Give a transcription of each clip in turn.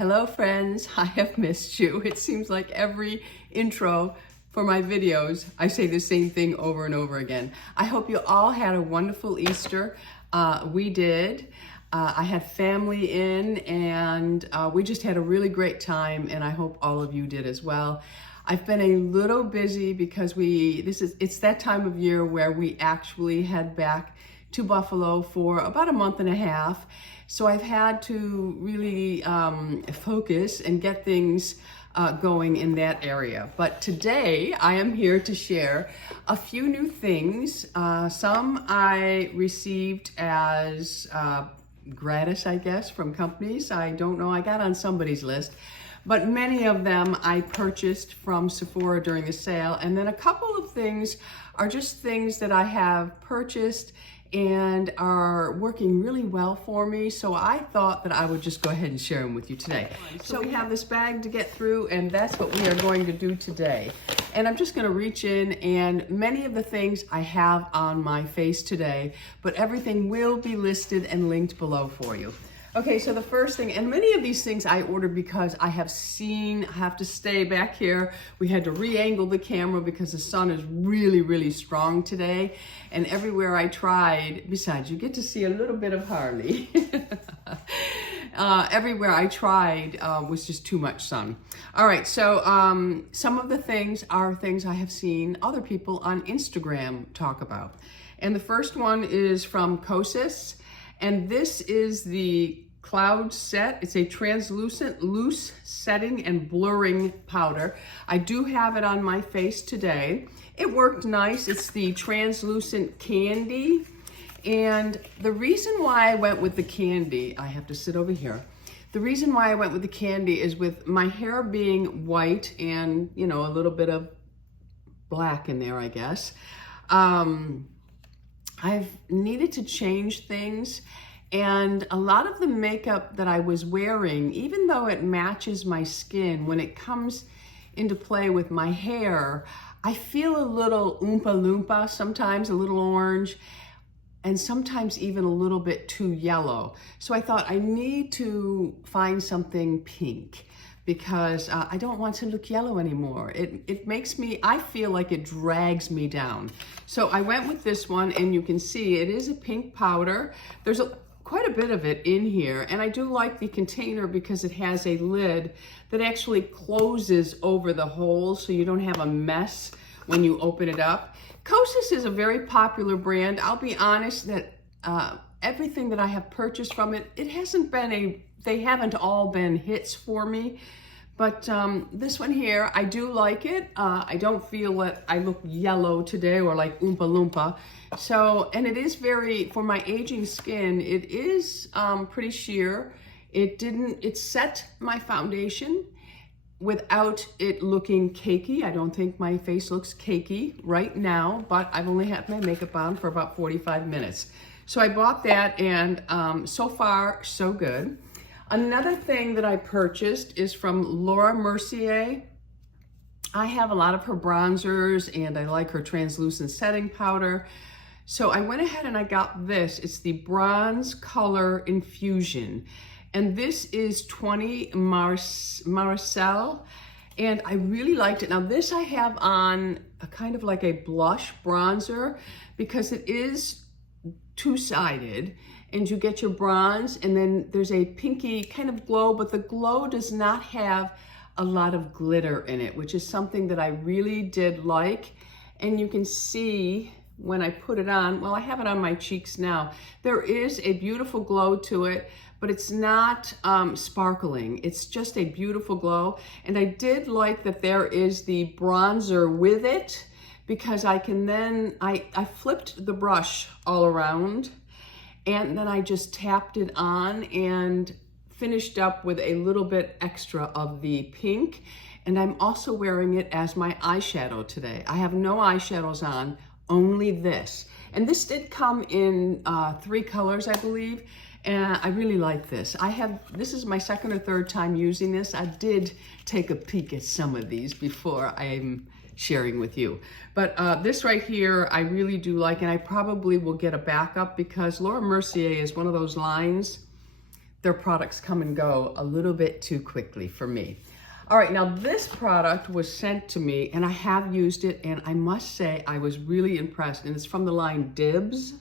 Hello friends, I have missed you. It seems like every intro for my videos, I say the same thing over and over again. I hope you all had a wonderful Easter. We did. I had family in and we just had a really great time, and I hope all of you did as well. I've been a little busy because it's that time of year where we actually head back to Buffalo for about a month and a half. So I've had to really focus and get things going in that area. But today I am here to share a few new things. Some I received as gratis, I guess, from companies. I don't know, I got on somebody's list. But many of them I purchased from Sephora during the sale. And then a couple of things are just things that I have purchased and are working really well for me. So I thought that I would just go ahead and share them with you today. So we have this bag to get through, and that's what we are going to do today. And I'm just gonna reach in, and many of the things I have on my face today, but everything will be listed and linked below for you. Okay, so the first thing, and many of these things I ordered because I have to stay back here. We had to re-angle the camera because the sun is really, really strong today. And everywhere I tried, besides you get to see a little bit of Harley. Everywhere I tried was just too much sun. All right, so some of the things are things I have seen other people on Instagram talk about. And the first one is from Kosas. And this is the Cloud Set. It's a translucent, loose setting and blurring powder. I do have it on my face today. It worked nice. It's the translucent candy. And the reason why I went with the candy, I have to sit over here. The reason why I went with the candy is with my hair being white and, you know, a little bit of black in there, I guess. I've needed to change things, and a lot of the makeup that I was wearing, even though it matches my skin, when it comes into play with my hair, I feel a little oompa loompa, sometimes a little orange, and sometimes even a little bit too yellow. So I thought I need to find something pink, because I don't want to look yellow anymore. It makes me, I feel like it drags me down. So I went with this one, and you can see it is a pink powder. There's quite a bit of it in here, and I do like the container because it has a lid that actually closes over the hole so you don't have a mess when you open it up. Kosas is a very popular brand. I'll be honest that everything that I have purchased from it, they haven't all been hits for me, but this one here, I do like it. I don't feel that I look yellow today or like Oompa Loompa. So, and it is for my aging skin, it is pretty sheer. It set my foundation without it looking cakey. I don't think my face looks cakey right now, but I've only had my makeup on for about 45 minutes. So I bought that, and so far, so good. Another thing that I purchased is from Laura Mercier. I have a lot of her bronzers, and I like her translucent setting powder. So I went ahead and I got this. It's the Bronze Color Infusion. And this is 20 Marcel, and I really liked it. Now this I have on a kind of like a blush bronzer because it is two-sided, and you get your bronze, and then there's a pinky kind of glow, but the glow does not have a lot of glitter in it, which is something that I really did like. And you can see when I put it on, well, I have it on my cheeks now, there is a beautiful glow to it, but it's not sparkling. It's just a beautiful glow. And I did like that there is the bronzer with it, because I can then, I flipped the brush all around, and then I just tapped it on and finished up with a little bit extra of the pink. And I'm also wearing it as my eyeshadow today. I have no eyeshadows on, only this. And this did come in 3 colors, I believe. And I really like this. This is my second or third time using this. I did take a peek at some of these before I'm sharing with you. But this right here, I really do like, and I probably will get a backup because Laura Mercier is one of those lines their products come and go a little bit too quickly for me. All right, now this product was sent to me and I have used it, and I must say I was really impressed, and it's from the line Dibs.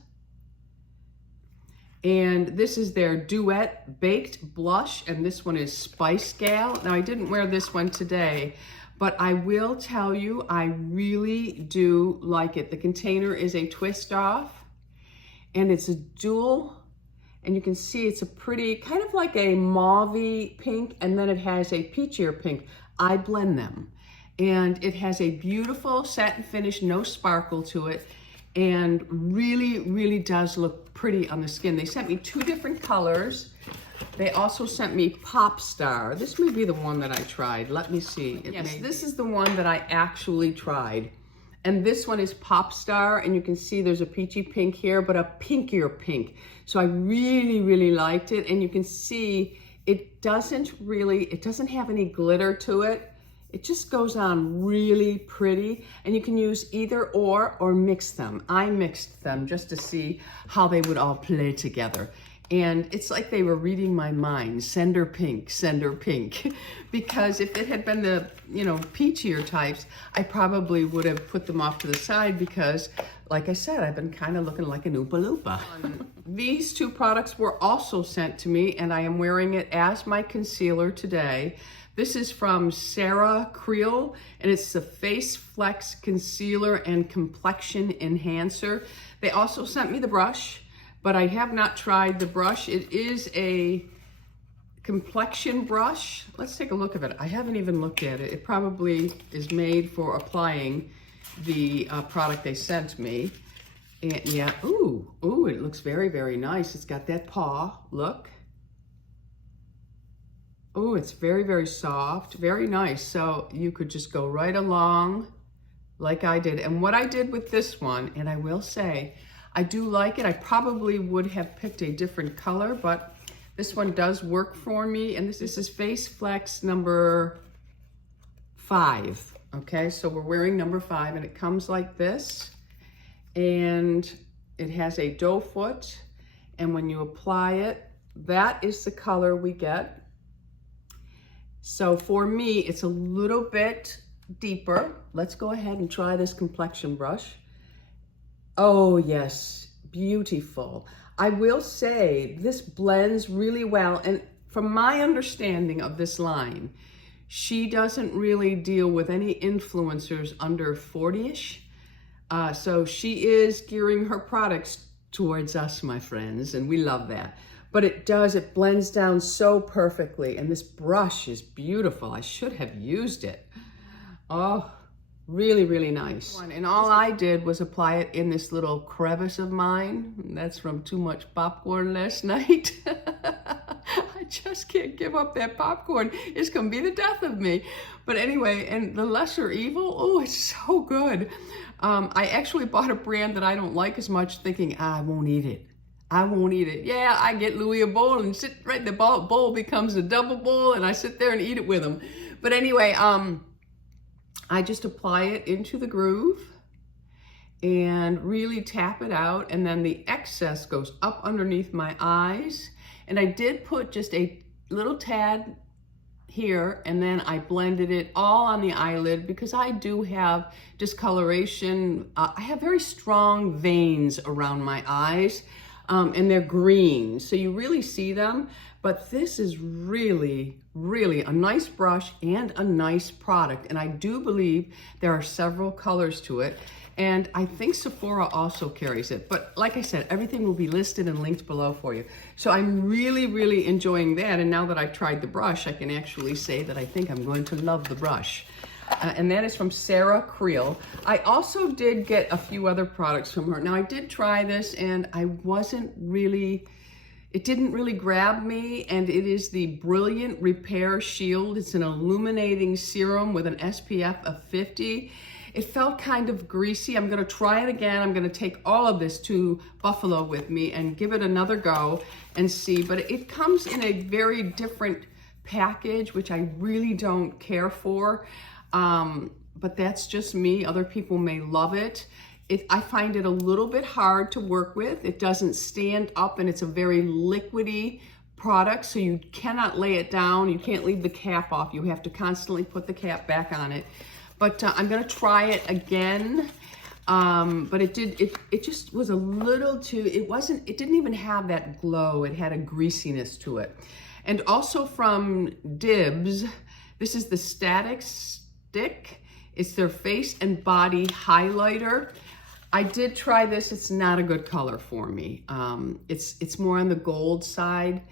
And this is their Duet Baked Blush, and this one is Spice Gal. Now I didn't wear this one today, but I will tell you, I really do like it. The container is a twist off, and it's a dual, and you can see it's a pretty, kind of like a mauve-y pink, and then it has a peachier pink. I blend them. And it has a beautiful satin finish, no sparkle to it, and really, really does look pretty on the skin. They sent me 2 different colors. They also sent me Pop Star. This may be the one that I tried. Let me see. Yes, this is the one that I actually tried. And this one is Pop Star, and you can see there's a peachy pink here, but a pinkier pink. So I really, really liked it. And you can see it doesn't have any glitter to it. It just goes on really pretty, and you can use either or mix them. I mixed them just to see how they would all play together. And it's like they were reading my mind, send her pink, because if it had been the, peachier types, I probably would have put them off to the side because, like I said, I've been kind of looking like an Oompa Loompa. These 2 products were also sent to me, and I am wearing it as my concealer today. This is from Sarah Creel, and it's the Face Flex Concealer and Complexion Enhancer. They also sent me the brush, but I have not tried the brush. It is a complexion brush. Let's take a look at it. I haven't even looked at it. It probably is made for applying the product they sent me. And yeah, ooh, it looks very, very nice. It's got that paw look. Oh, it's very, very soft, very nice. So you could just go right along like I did. And what I did with this one, and I will say, I do like it. I probably would have picked a different color, but this one does work for me. And this is Face Flex number 5. Okay, so we're wearing number 5, and it comes like this. And it has a doe foot. And when you apply it, that is the color we get. So for me, it's a little bit deeper. Let's go ahead and try this complexion brush. Oh yes, beautiful. I will say this blends really well. And from my understanding of this line, she doesn't really deal with any influencers under 40-ish. So she is gearing her products towards us, my friends, and we love that. But it blends down so perfectly, and this brush is beautiful. I should have used it. Oh, really, really nice. And all I did was apply it in this little crevice of mine. That's from too much popcorn last night. I just can't give up that popcorn. It's gonna be the death of me. But anyway, and the lesser evil, oh, it's so good. I actually bought a brand that I don't like as much, thinking, I won't eat it. I won't eat it. Yeah, I get Louis a bowl and sit right, the bowl becomes a double bowl, and I sit there and eat it with him. But anyway, I just apply it into the groove and really tap it out, and then the excess goes up underneath my eyes. And I did put just a little tad here, and then I blended it all on the eyelid because I do have discoloration. I have very strong veins around my eyes. And they're green, so you really see them. But this is really, really a nice brush and a nice product. And I do believe there are several colors to it. And I think Sephora also carries it. But like I said, everything will be listed and linked below for you. So I'm really, really enjoying that. And now that I've tried the brush, I can actually say that I think I'm going to love the brush. And that is from Sarah Creel. I also did get a few other products from her. Now I did try this, and it didn't really grab me, and it is the Brilliant Repair Shield. It's an illuminating serum with an SPF of 50. It felt kind of greasy. I'm gonna try it again. I'm gonna take all of this to Buffalo with me and give it another go and see. But it comes in a very different package, which I really don't care for. But that's just me. Other people may love it. I find it a little bit hard to work with. It doesn't stand up, and it's a very liquidy product, so you cannot lay it down. You can't leave the cap off. You have to constantly put the cap back on it. But I'm gonna try it again. But it just was a little too, it didn't even have that glow. It had a greasiness to it. And also from Dibs, this is the Static Stick. It's their face and body highlighter. I did try this. It's not a good color for me. It's more on the gold side,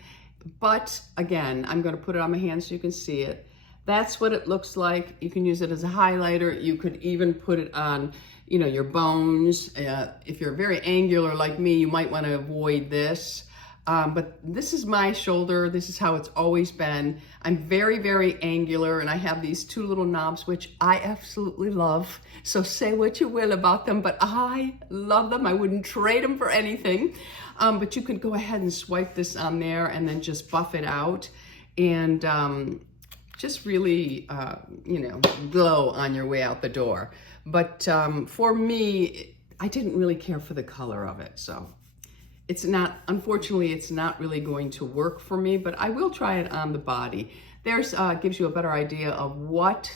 but again, I'm gonna put it on my hand so you can see it. That's what it looks like. You can use it as a highlighter. You could even put it on, you know, your bones. If you're very angular like me, you might want to avoid this. But this is my shoulder. This is how it's always been. I'm very, very angular, and I have these two little knobs, which I absolutely love. So say what you will about them, but I love them. I wouldn't trade them for anything. But you could go ahead and swipe this on there and then just buff it out and just really, you know, glow on your way out the door. But for me, I didn't really care for the color of it, so. It's not, unfortunately, it's not really going to work for me, but I will try it on the body. There's, gives you a better idea of what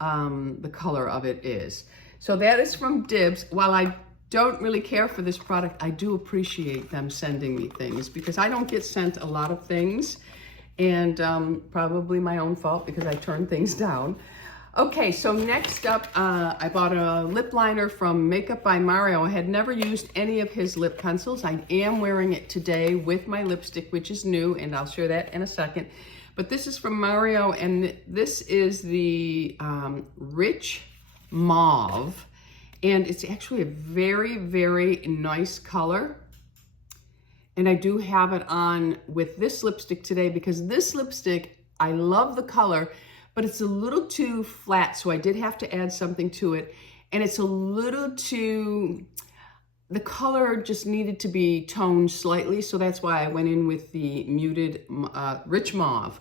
the color of it is. So that is from Dibs. While I don't really care for this product, I do appreciate them sending me things because I don't get sent a lot of things, and probably my own fault because I turn things down. Okay, so next up, I bought a lip liner from Makeup by Mario. I had never used any of his lip pencils. I am wearing it today with my lipstick, which is new, and I'll share that in a second. But this is from Mario, and this is the Rich Mauve. And it's actually a very, very nice color. And I do have it on with this lipstick today because this lipstick, I love the color, but it's a little too flat, so I did have to add something to it. And it's a little too, the color just needed to be toned slightly, so that's why I went in with the muted Rich Mauve.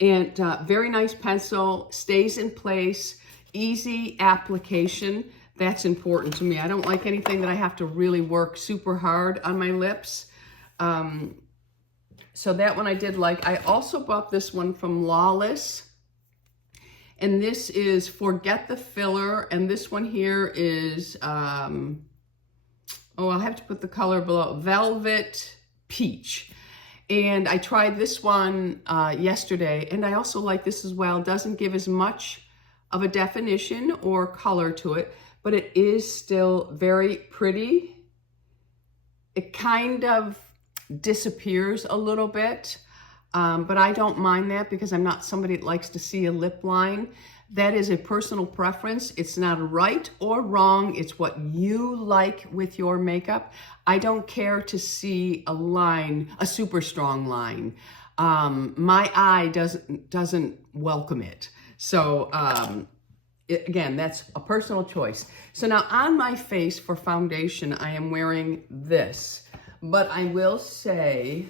And very nice pencil, stays in place, easy application. That's important to me. I don't like anything that I have to really work super hard on my lips. So that one I did like. I also bought this one from Lawless. And this is Forget the Filler, and this one here is, oh, I'll have to put the color below, Velvet Peach. And I tried this one yesterday, and I also like this as well. Doesn't give as much of a definition or color to it, but it is still very pretty. It kind of disappears a little bit. But I don't mind that because I'm not somebody that likes to see a lip line. That is a personal preference. It's not right or wrong. It's what you like with your makeup. I don't care to see a line, a super strong line. My eye doesn't welcome it. So again, that's a personal choice. So now on my face for foundation, I am wearing this. But I will say,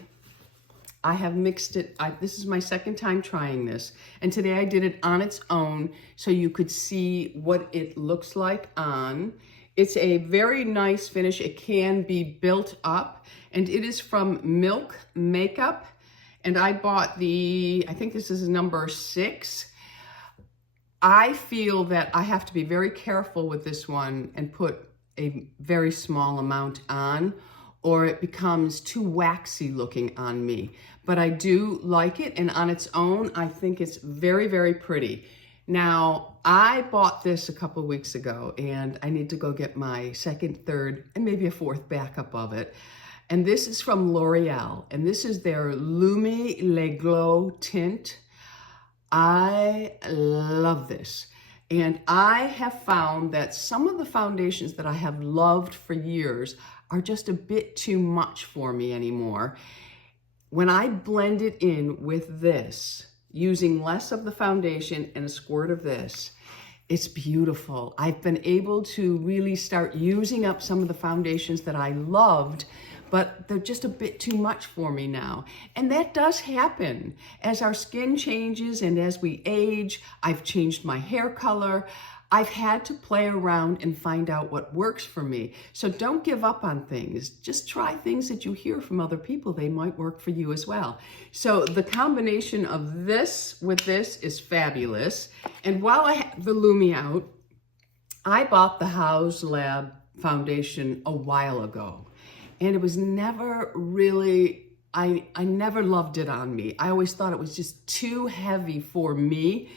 I have mixed it. This is my second time trying this. And today I did it on its own so you could see what it looks like on. It's a very nice finish. It can be built up. And it is from Milk Makeup. And I bought the, I think this is number 6. I feel that I have to be very careful with this one and put a very small amount on, or it becomes too waxy looking on me. But I do like it, and on its own, I think it's very, very pretty. Now, I bought this a couple of weeks ago, and I need to go get my second, third, and maybe a fourth backup of it. And this is from L'Oreal, and this is their Lumi Le Glow tint. I love this. And I have found that some of the foundations that I have loved for years are just a bit too much for me anymore. When I blend it in with this, using less of the foundation and a squirt of this, it's beautiful. I've been able to really start using up some of the foundations that I loved, but they're just a bit too much for me now. And that does happen. As our skin changes and as we age, I've changed my hair color. I've had to play around and find out what works for me. So don't give up on things. Just try things that you hear from other people. They might work for you as well. So the combination of this with this is fabulous. And while I have the Lumi out, I bought the House Lab foundation a while ago. And it was never really, I never loved it on me. I always thought it was just too heavy for me.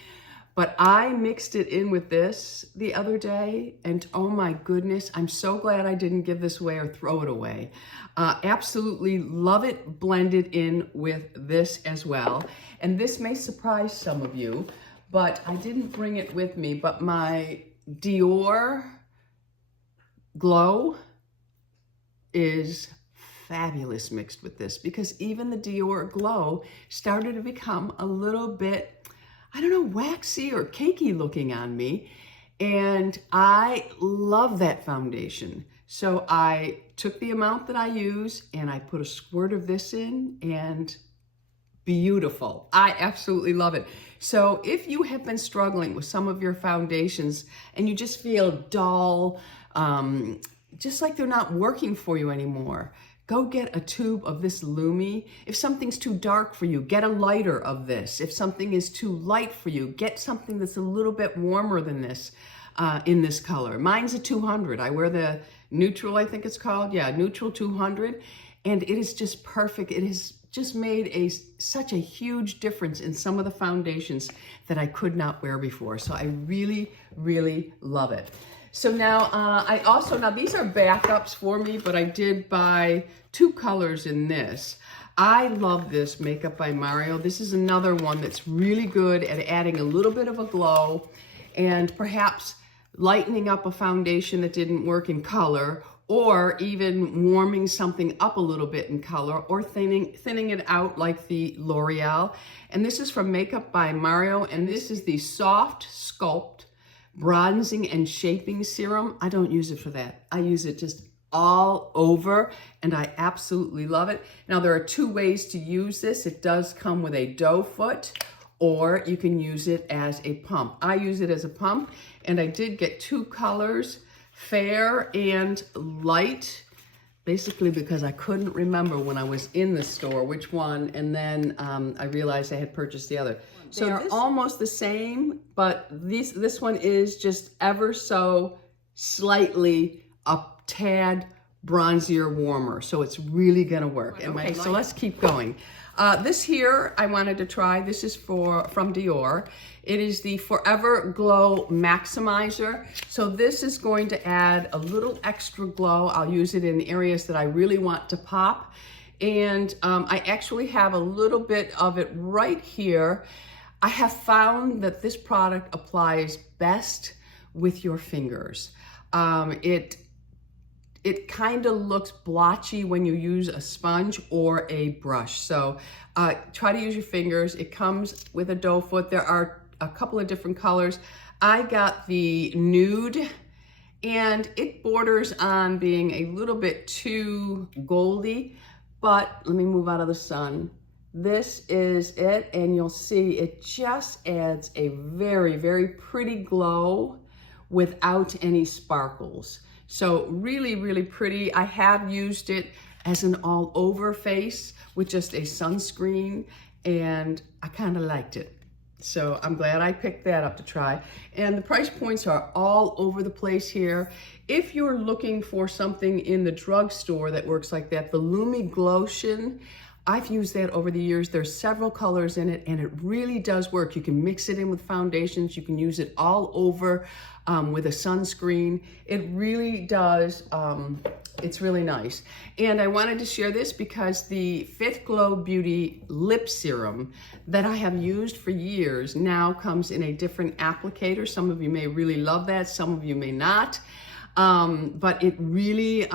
But I mixed it in with this the other day, and oh my goodness, I'm so glad I didn't give this away or throw it away. Absolutely love it blended in with this as well. And this may surprise some of you, but I didn't bring it with me, but my Dior Glow is fabulous mixed with this, because even the Dior Glow started to become a little bit, I don't know, waxy or cakey looking on me. And I love that foundation. So I took the amount that I use and I put a squirt of this in, and beautiful. I absolutely love it. So if you have been struggling with some of your foundations and you just feel dull, just like they're not working for you anymore, go get a tube of this Lumi. If something's too dark for you, get a lighter of this. If something is too light for you, get something that's a little bit warmer than this in this color. Mine's a 200. I wear the neutral, I think it's called. Yeah, neutral 200. And it is just perfect. It has just made such a huge difference in some of the foundations that I could not wear before. So I really, really love it. So now now these are backups for me, but I did buy 2 colors in this. I love this Makeup by Mario. This is another one that's really good at adding a little bit of a glow and perhaps lightening up a foundation that didn't work in color, or even warming something up a little bit in color, or thinning it out like the L'Oreal. And this is from Makeup by Mario, and this is the Soft Sculpt Bronzing and Shaping Serum. I don't use it for that. I use it just all over, and I absolutely love it. Now, there are 2 ways to use this. It does come with a doe foot, or you can use it as a pump. I use it as a pump, and I did get 2 colors, fair and light, basically because I couldn't remember when I was in the store which one, and then I realized I had purchased the other. So they're almost the same, but this one is just ever so slightly a tad bronzier, warmer. So it's really gonna work. Okay, so let's keep going. This here I wanted to try. This is from Dior. It is the Forever Glow Maximizer. So this is going to add a little extra glow. I'll use it in areas that I really want to pop. And I actually have a little bit of it right here. I have found that this product applies best with your fingers. It kind of looks blotchy when you use a sponge or a brush. So try to use your fingers. It comes with a doe foot. There are a couple of different colors. I got the nude, and it borders on being a little bit too goldy, but let me move out of the sun. This is it, and you'll see it just adds a very, very pretty glow without any sparkles. So really, really pretty. I have used it as an all over face with just a sunscreen, and I kind of liked it. So I'm glad I picked that up to try. And the price points are all over the place here. If you're looking for something in the drugstore that works like that, the Lumi Glotion, I've used that over the years. There's several colors in it, and it really does work. You can mix it in with foundations. You can use it all over with a sunscreen. It really does. It's really nice. And I wanted to share this because the Fit Glow Beauty Lip Serum that I have used for years now comes in a different applicator. Some of you may really love that. Some of you may not. But it really,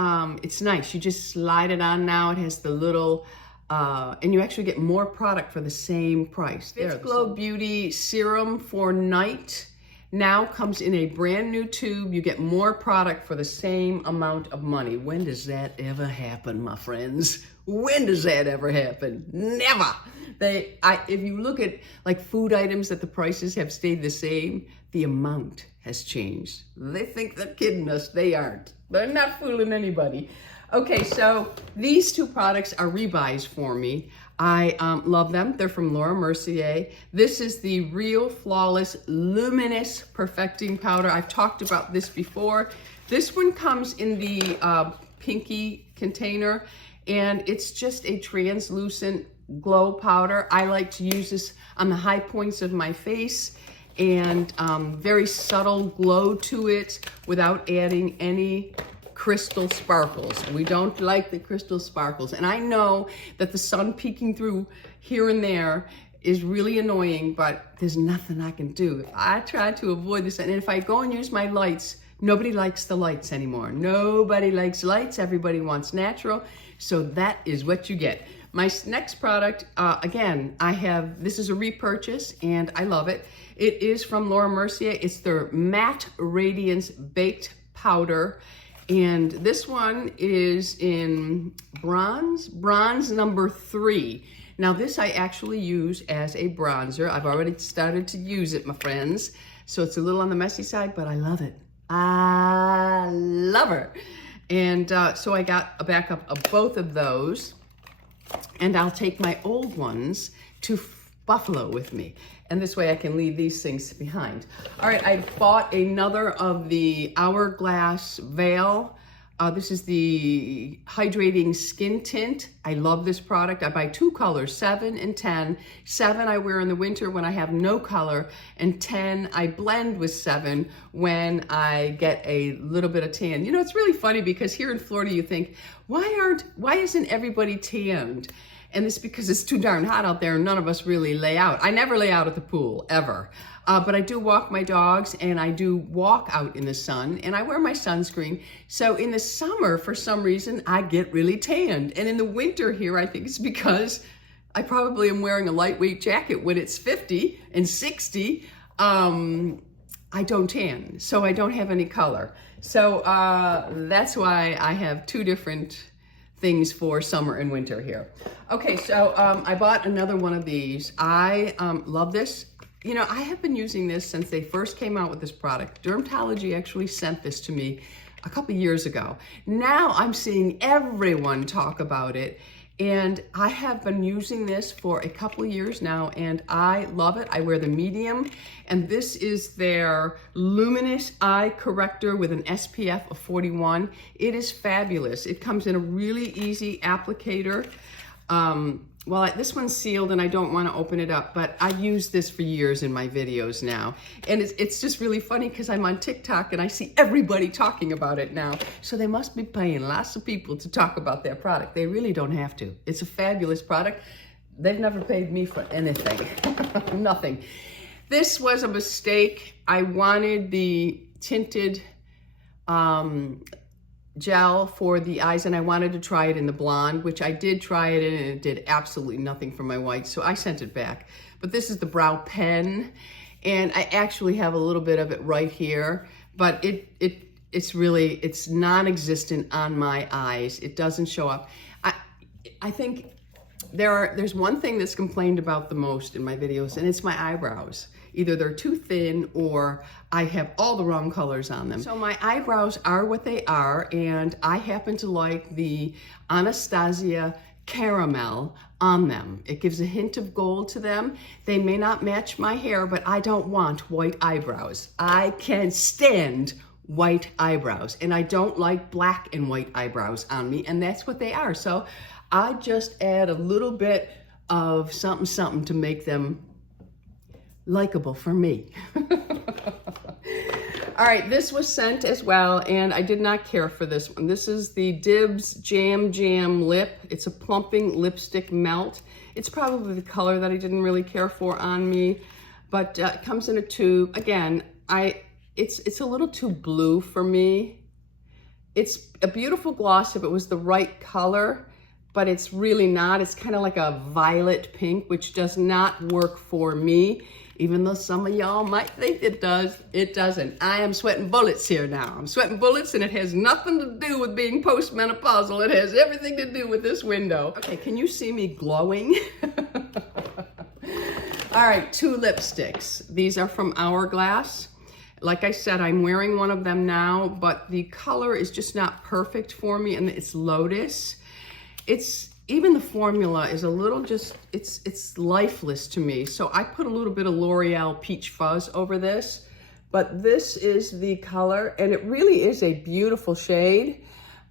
it's nice. You just slide it on now. It has the little, and you actually get more product for the same price. Fit Glow Beauty Serum for Night now comes in a brand new tube. You get more product for the same amount of money. When does that ever happen, my friends? When does that ever happen? Never. If you look at like food items that the prices have stayed the same, the amount has changed. They think they're kidding us. They aren't. They're not fooling anybody. Okay, so these two products are rebuys for me. I love them. They're from Laura Mercier. This is the Real Flawless Luminous Perfecting Powder. I've talked about this before. This one comes in the pinky container, and it's just a translucent glow powder. I like to use this on the high points of my face, and very subtle glow to it without adding any crystal sparkles. We don't like the crystal sparkles. And I know that the sun peeking through here and there is really annoying, but there's nothing I can do. I try to avoid this. And if I go and use my lights, nobody likes the lights anymore. Nobody likes lights. Everybody wants natural. So that is what you get. My next product, again, this is a repurchase and I love it. It is from Laura Mercier. It's their Matte Radiance Baked Powder. And this one is in bronze number 3. Now this I actually use as a bronzer. I've already started to use it, my friends. So it's a little on the messy side, but I love it. I love her. And so I got a backup of both of those. And I'll take my old ones to Buffalo with me. And this way I can leave these things behind. All right, I bought another of the Hourglass Veil. This is the Hydrating Skin Tint. I love this product. I buy 2 colors, 7 and 10. 7 I wear in the winter when I have no color, and 10 I blend with 7 when I get a little bit of tan. You know, it's really funny because here in Florida you think, why isn't everybody tanned? And it's because it's too darn hot out there and none of us really lay out. I never lay out at the pool, ever. But I do walk my dogs and I do walk out in the sun and I wear my sunscreen. So in the summer, for some reason, I get really tanned. And in the winter here, I think it's because I probably am wearing a lightweight jacket when it's 50 and 60. I don't tan, so I don't have any color. So that's why I have 2 different things for summer and winter here. Okay, so I bought another one of these. I love this. You know, I have been using this since they first came out with this product. Dermatology actually sent this to me a couple years ago. Now I'm seeing everyone talk about it, and I have been using this for a couple years now, and I love it. I wear the medium, and this is their Luminous Eye Corrector with an SPF of 41. It is fabulous. It comes in a really easy applicator. Well, this one's sealed and I don't want to open it up, but I've used this for years in my videos now. And it's just really funny because I'm on TikTok and I see everybody talking about it now. So they must be paying lots of people to talk about their product. They really don't have to. It's a fabulous product. They've never paid me for anything, nothing. This was a mistake. I wanted the tinted gel for the eyes and I wanted to try it in the blonde, which I did try it in and it did absolutely nothing for my whites, so I sent it back. But this is the brow pen and I actually have a little bit of it right here, but it's non-existent on my eyes. It doesn't show up. I think there's one thing that's complained about the most in my videos, and it's my eyebrows. Either they're too thin or I have all the wrong colors on them. So my eyebrows are what they are, and I happen to like the Anastasia Caramel on them. It gives a hint of gold to them. They may not match my hair, but I don't want white eyebrows. I can stand white eyebrows, and I don't like black and white eyebrows on me, and that's what they are. So I just add a little bit of something to make them likable for me. All right, this was sent as well, and I did not care for this one. This is the Dibs Jam Lip. It's a plumping lipstick melt. It's probably the color that I didn't really care for on me, but it comes in a tube. Again, it's a little too blue for me. It's a beautiful gloss if it was the right color, but it's really not. It's kind of like a violet pink, which does not work for me. Even though some of y'all might think it does, it doesn't. I am sweating bullets here now. I'm sweating bullets, and it has nothing to do with being postmenopausal. It has everything to do with this window. Okay, can you see me glowing? All right, 2 lipsticks. These are from Hourglass. Like I said, I'm wearing one of them now, but the color is just not perfect for me, and it's Lotus. Even the formula is a little it's lifeless to me. So I put a little bit of L'Oreal Peach Fuzz over this, but this is the color, and it really is a beautiful shade,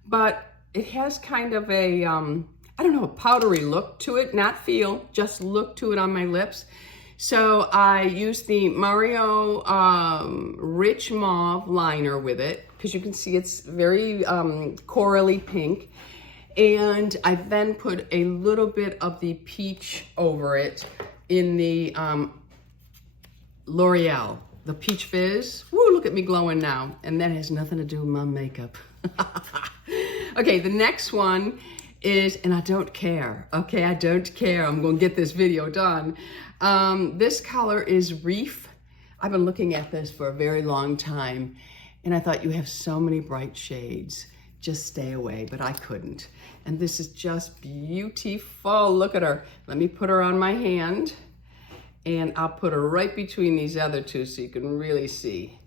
but it has kind of a, I don't know, a powdery look to it, not feel, just look to it on my lips. So I used the Mario Rich Mauve liner with it, because you can see it's very corally pink. And I then put a little bit of the peach over it in the L'Oreal, the Peach Fizz. Woo, look at me glowing now. And that has nothing to do with my makeup. Okay, the next one is, and I don't care. Okay, I don't care. I'm gonna get this video done. This color is Reef. I've been looking at this for a very long time, and I thought, you have so many bright shades. Just stay away, but I couldn't. And this is just beautiful. Look at her. Let me put her on my hand, and I'll put her right between these other two so you can really see.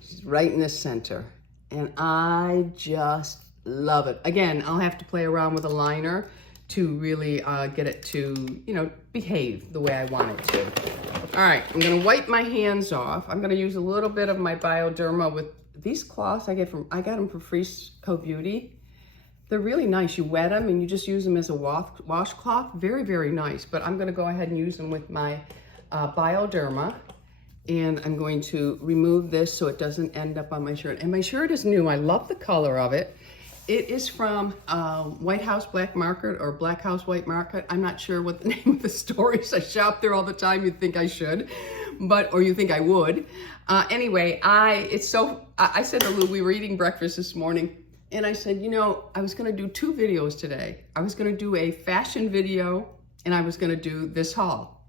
She's right in the center. And I just love it. Again, I'll have to play around with a liner to really get it to, you know, behave the way I want it to. All right, I'm gonna wipe my hands off. I'm gonna use a little bit of my Bioderma with these cloths I got them from Frisco Beauty. They're really nice. You wet them and you just use them as a washcloth. Very, very nice. But I'm gonna go ahead and use them with my Bioderma. And I'm going to remove this so it doesn't end up on my shirt. And my shirt is new. I love the color of it. It is from White House Black Market or Black House White Market. I'm not sure what the name of the store is. I shop there all the time. You'd think I should, or you think I would. Anyway, I said to Lou, we were eating breakfast this morning, and I said, you know, I was gonna do 2 videos today. I was gonna do a fashion video, and I was gonna do this haul.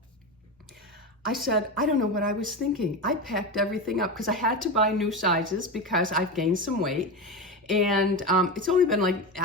I said, I don't know what I was thinking. I packed everything up because I had to buy new sizes because I've gained some weight. And it's only been like,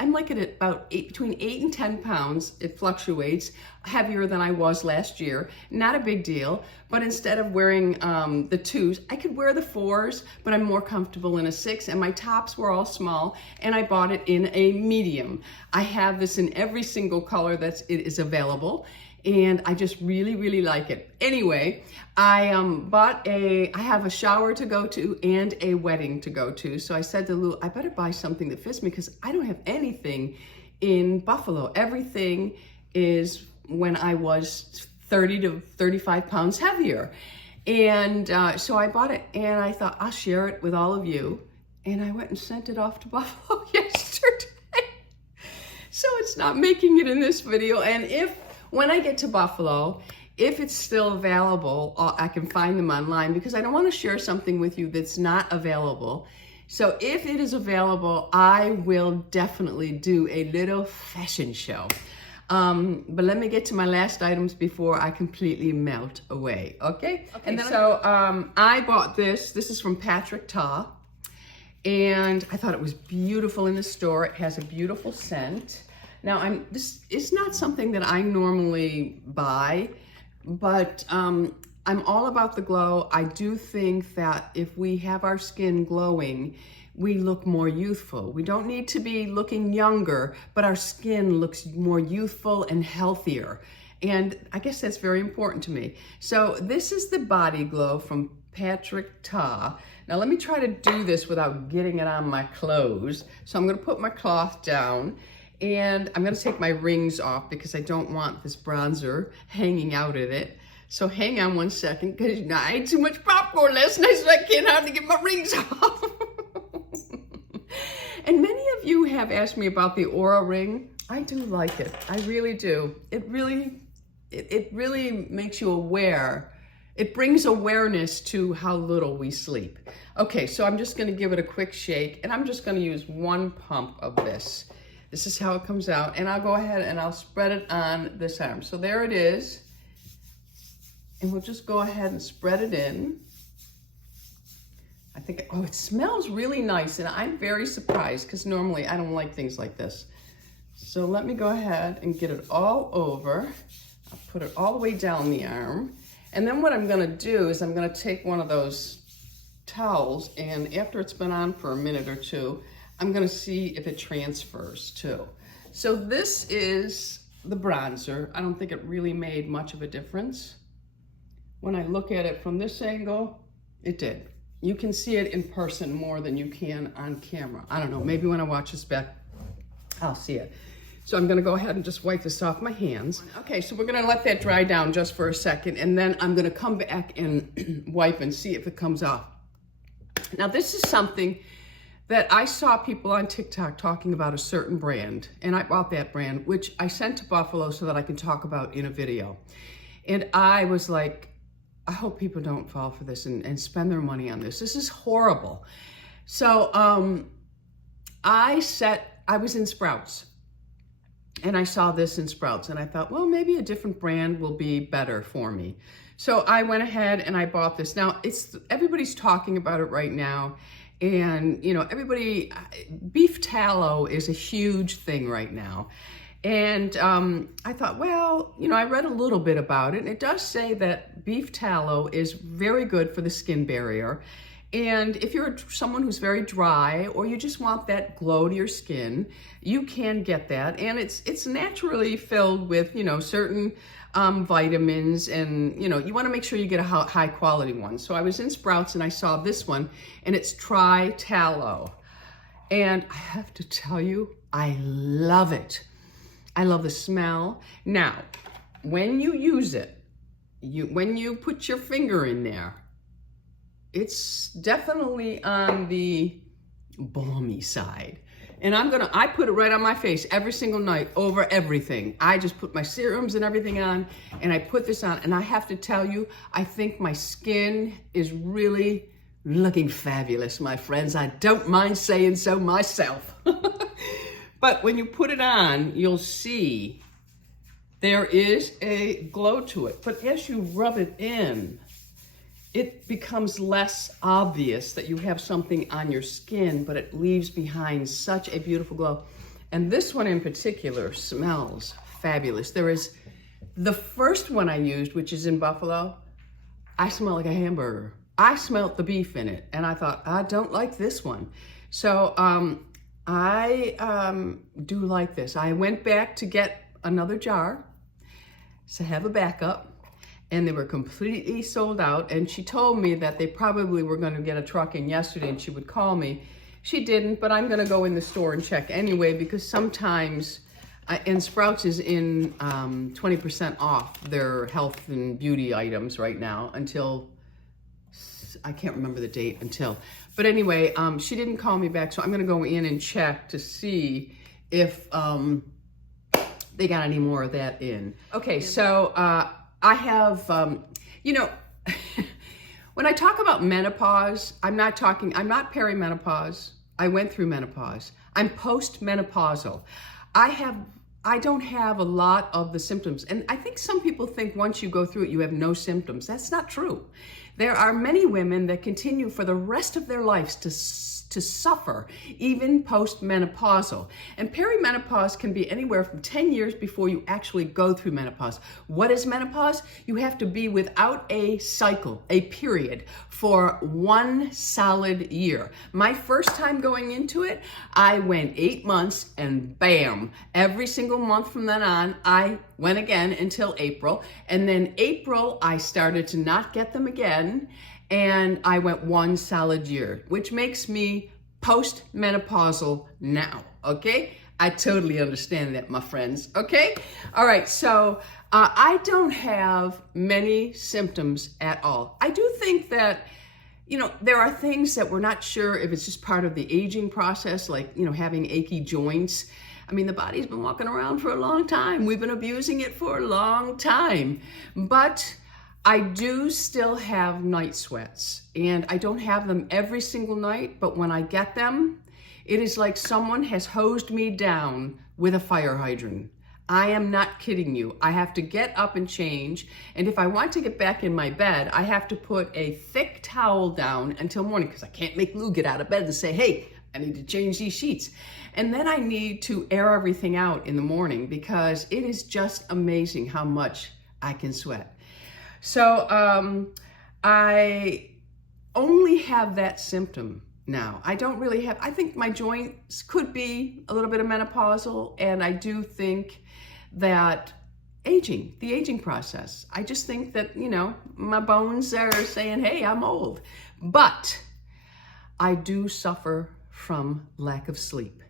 I'm like at about between 8 and 10 pounds. It fluctuates, heavier than I was last year. Not a big deal, but instead of wearing the 2s, I could wear the 4s, but I'm more comfortable in a 6, and my tops were all small, and I bought it in a medium. I have this in every single color that is available, and I just really, really like it. Anyway, I have a shower to go to and a wedding to go to. So I said to Lou, I better buy something that fits me because I don't have anything in Buffalo. Everything is when I was 30 to 35 pounds heavier. And so I bought it, and I thought, I'll share it with all of you. And I went and sent it off to Buffalo yesterday. So it's not making it in this video. And when I get to Buffalo, if it's still available, I can find them online because I don't want to share something with you that's not available. So if it is available, I will definitely do a little fashion show. But let me get to my last items before I completely melt away, okay? And then so I bought this. This is from Patrick Ta. And I thought it was beautiful in the store. It has a beautiful scent. Now, this is not something that I normally buy, but I'm all about the glow. I do think that if we have our skin glowing, we look more youthful. We don't need to be looking younger, but our skin looks more youthful and healthier. And I guess that's very important to me. So this is the Body Glow from Patrick Ta. Now let me try to do this without getting it on my clothes. So I'm gonna put my cloth down, and I'm gonna take my rings off because I don't want this bronzer hanging out in it. So hang on one second, because I ate too much popcorn last night, so I can't hardly get my rings off. And many of you have asked me about the Aura ring. I do like it, I really do. It really makes you aware. It brings awareness to how little we sleep. Okay, so I'm just gonna give it a quick shake, and I'm just gonna use 1 pump of this. This is how it comes out, and I'll go ahead and I'll spread it on this arm. So there it is. And we'll just go ahead and spread it in. I think, oh, it smells really nice, and I'm very surprised because normally I don't like things like this. So let me go ahead and get it all over. I'll put it all the way down the arm. And then what I'm gonna do is I'm gonna take one of those towels, and after it's been on for a minute or two, I'm gonna see if it transfers too. So this is the bronzer. I don't think it really made much of a difference. When I look at it from this angle, it did. You can see it in person more than you can on camera. I don't know, maybe when I watch this back, I'll see it. So I'm gonna go ahead and just wipe this off my hands. Okay, so we're gonna let that dry down just for a second, and then I'm gonna come back and wipe and see if it comes off. Now this is something that I saw people on TikTok talking about a certain brand, and I bought that brand, which I sent to Buffalo so that I can talk about in a video. And I was like, I hope people don't fall for this and spend their money on this. This is horrible. So I was in Sprouts, and I saw this in Sprouts, and I thought, well, maybe a different brand will be better for me. So I went ahead and I bought this. Now, everybody's talking about it right now. And, you know, beef tallow is a huge thing right now. And I thought, well, you know, I read a little bit about it, and it does say that beef tallow is very good for the skin barrier. And if you're someone who's very dry, or you just want that glow to your skin, you can get that. And it's naturally filled with, you know, certain vitamins, and you know, you want to make sure you get a high quality one. So I was in Sprouts and I saw this one, and it's TRYTALLOW. And I have to tell you, I love it. I love the smell. Now, when you use it, when you put your finger in there, it's definitely on the balmy side. And I put it right on my face every single night over everything. I just put my serums and everything on, and I put this on, and I have to tell you, I think my skin is really looking fabulous, my friends. I don't mind saying so myself. But when you put it on, you'll see there is a glow to it. But as you rub it in, it becomes less obvious that you have something on your skin, but it leaves behind such a beautiful glow. And this one in particular smells fabulous. There is the first one I used, which is in Buffalo. I smell like a hamburger. I smelled the beef in it, and I thought, I don't like this one. So I do like this. I went back to get another jar to have a backup, and they were completely sold out. And she told me that they probably were going to get a truck in yesterday and she would call me. She didn't, but I'm going to go in the store and check anyway, because sometimes, and Sprouts is in 20% off their health and beauty items right now until, I can't remember the date until. But anyway, she didn't call me back, so I'm going to go in and check to see if they got any more of that in. Okay, so I have, you know, when I talk about menopause, I'm not perimenopause. I went through menopause. I'm postmenopausal. I don't have a lot of the symptoms. And I think some people think once you go through it, you have no symptoms. That's not true. There are many women that continue for the rest of their lives to suffer, even postmenopausal. And perimenopause can be anywhere from 10 years before you actually go through menopause. What is menopause? You have to be without a cycle, a period, for 1 solid year. My first time going into it, I went 8 months, and bam, every single month from then on, I went again until April. And then April, I started to not get them again. And I went 1 solid year, which makes me postmenopausal now, okay? I totally understand that, my friends, okay? All right, so I don't have many symptoms at all. I do think that, you know, there are things that we're not sure if it's just part of the aging process, like, you know, having achy joints. I mean, the body's been walking around for a long time. We've been abusing it for a long time, but I do still have night sweats, and I don't have them every single night, but when I get them, it is like someone has hosed me down with a fire hydrant. I am not kidding you. I have to get up and change. And if I want to get back in my bed, I have to put a thick towel down until morning because I can't make Lou get out of bed and say, hey, I need to change these sheets. And then I need to air everything out in the morning because it is just amazing how much I can sweat. So I only have that symptom now. I don't really have, I think my joints could be a little bit of menopausal, and I do think that the aging process, I just think that, you know, my bones are saying, hey, I'm old. But I do suffer from lack of sleep.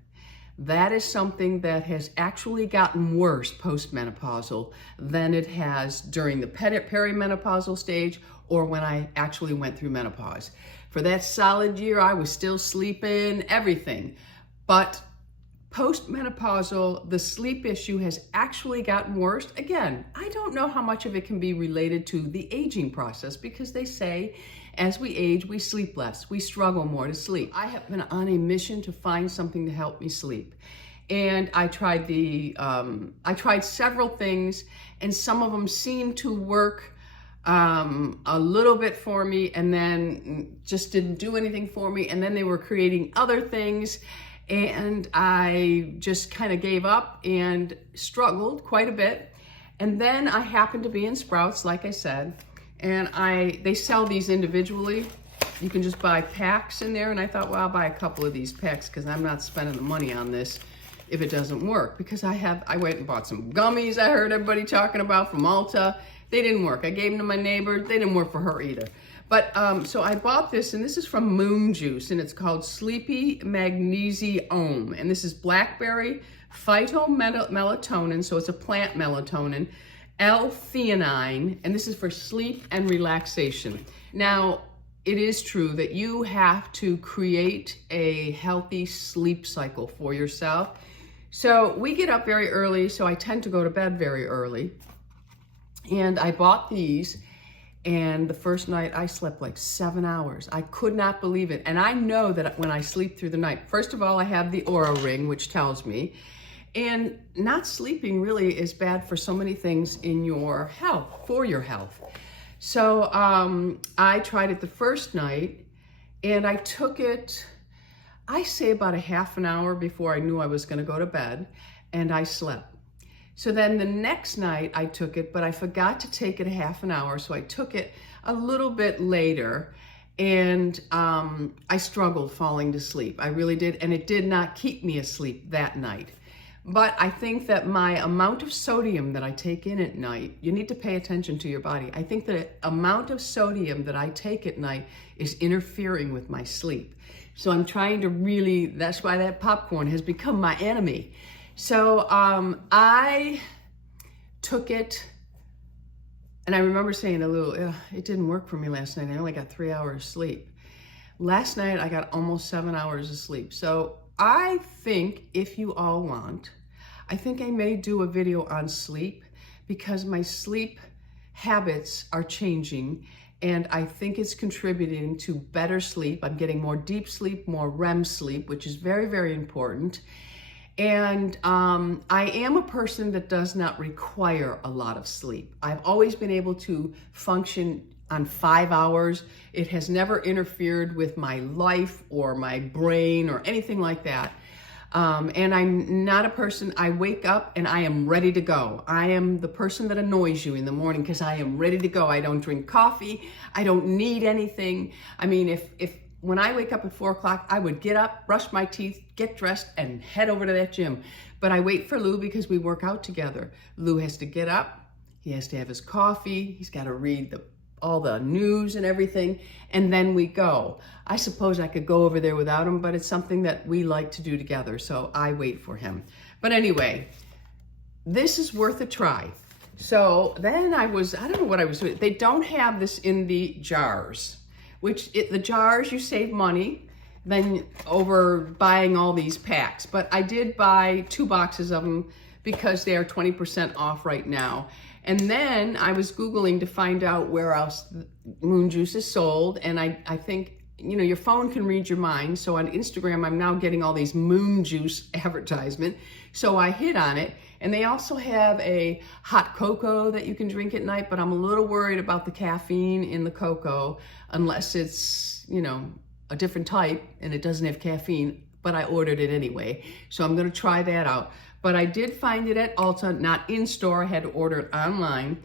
That is something that has actually gotten worse post-menopausal than it has during the perimenopausal stage or when I actually went through menopause. For that solid year, I was still sleeping, everything. But post-menopausal, the sleep issue has actually gotten worse. Again, I don't know how much of it can be related to the aging process because they say as we age, we sleep less. We struggle more to sleep. I have been on a mission to find something to help me sleep. And I tried several things, and some of them seemed to work a little bit for me and then just didn't do anything for me. And then they were creating other things, and I just kind of gave up and struggled quite a bit. And then I happened to be in Sprouts, like I said, and they sell these individually. You can just buy packs in there, and I thought, well, I'll buy a couple of these packs because I'm not spending the money on this if it doesn't work. Because I went and bought some gummies I heard everybody talking about from Ulta. They didn't work. I gave them to my neighbor. They didn't work for her either. But so I bought this, and this is from Moon Juice, and it's called Sleepy Magnesium. And this is blackberry phytomelatonin, so it's a plant melatonin, L-theanine, and this is for sleep and relaxation. Now, it is true that you have to create a healthy sleep cycle for yourself. So we get up very early, so I tend to go to bed very early. And I bought these, and the first night I slept like 7 hours. I could not believe it. And I know that when I sleep through the night, first of all, I have the Aura Ring, which tells me, and not sleeping really is bad for so many things in your health, for your health. So I tried it the first night, and I took it, I say about a half an hour before I knew I was going to go to bed, and I slept. So then the next night I took it, but I forgot to take it a half an hour, so I took it a little bit later, and I struggled falling to sleep. I really did, and it did not keep me asleep that night. But I think that my amount of sodium that I take in at night, you need to pay attention to your body. I think the amount of sodium that I take at night is interfering with my sleep. So I'm trying to really, that's why that popcorn has become my enemy. So I took it, and I remember saying to Lou, it didn't work for me last night. I only got 3 hours sleep. Last night I got almost 7 hours of sleep. So I think if you all want, I think I may do a video on sleep because my sleep habits are changing, and I think it's contributing to better sleep. I'm getting more deep sleep, more REM sleep, which is very, very important. And I am a person that does not require a lot of sleep. I've always been able to function on 5 hours. It has never interfered with my life or my brain or anything like that. And I'm not a person, I wake up and I am ready to go. I am the person that annoys you in the morning because I am ready to go. I don't drink coffee. I don't need anything. I mean, when I wake up at 4 o'clock, I would get up, brush my teeth, get dressed, and head over to that gym. But I wait for Lou because we work out together. Lou has to get up, he has to have his coffee, he's got to read all the news and everything, and then we go. I suppose I could go over there without him, but it's something that we like to do together, so I wait for him. But anyway, this is worth a try. So then I don't know what I was doing. They don't have this in the jars, the jars you save money than over buying all these packs. But I did buy 2 boxes of them because they are 20% off right now. And then I was Googling to find out where else Moon Juice is sold. And I think, you know, your phone can read your mind. So on Instagram, I'm now getting all these Moon Juice advertisement. So I hit on it, And they also have a hot cocoa that you can drink at night, but I'm a little worried about the caffeine in the cocoa unless it's, you know, a different type and it doesn't have caffeine, but I ordered it anyway. So I'm gonna try that out. But I did find it at Ulta, not in store, I had to order it online.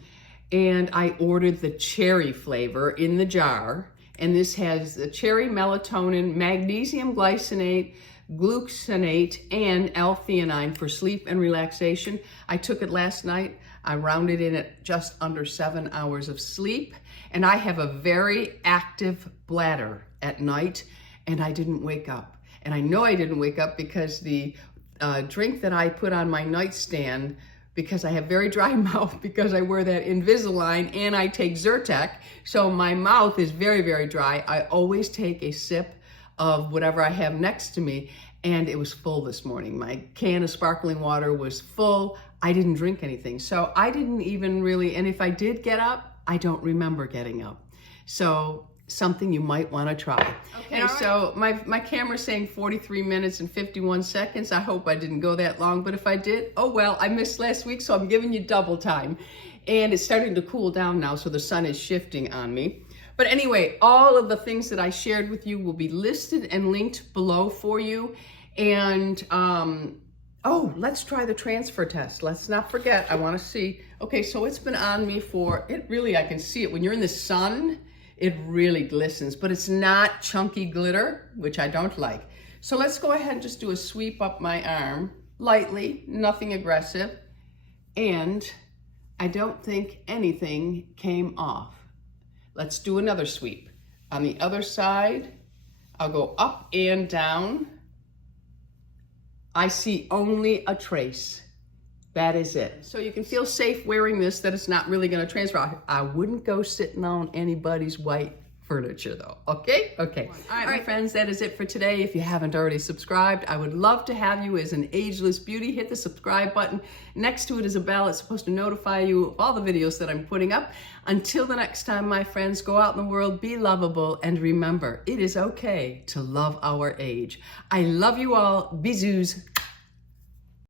And I ordered the cherry flavor in the jar. And this has the cherry melatonin, magnesium glycinate, glucosinate, and L-theanine for sleep and relaxation. I took it last night. I rounded in at just under 7 hours of sleep. And I have a very active bladder at night, and I didn't wake up. And I know I didn't wake up because the drink that I put on my nightstand, because I have very dry mouth because I wear that Invisalign and I take Zyrtec, so my mouth is very, very dry. I always take a sip of whatever I have next to me, and it was full this morning. My can of sparkling water was full. I didn't drink anything, so I didn't even really, and if I did get up, I don't remember getting up. So something you might want to try. Okay, right. So my camera's saying 43 minutes and 51 seconds. I hope I didn't go that long, but if I did, oh well, I missed last week, so I'm giving you double time. And it's starting to cool down now, so the sun is shifting on me. But anyway, all of the things that I shared with you will be listed and linked below for you. And oh, let's try the transfer test. Let's not forget, I want to see. Okay, so it's been on me for, it really, I can see it. When you're in the sun, it really glistens, but it's not chunky glitter, which I don't like. So let's go ahead and just do a sweep up my arm, lightly, nothing aggressive. And I don't think anything came off. Let's do another sweep. On the other side, I'll go up and down. I see only a trace. That is it. So you can feel safe wearing this, that it's not really gonna transfer. I wouldn't go sitting on anybody's white furniture though, okay? Okay. All right, my friends, that is it for today. If you haven't already subscribed, I would love to have you as an ageless beauty. Hit the subscribe button. Next to it is a bell. It's supposed to notify you of all the videos that I'm putting up. Until the next time, my friends, go out in the world, be lovable, and remember, it is okay to love our age. I love you all. Bisous.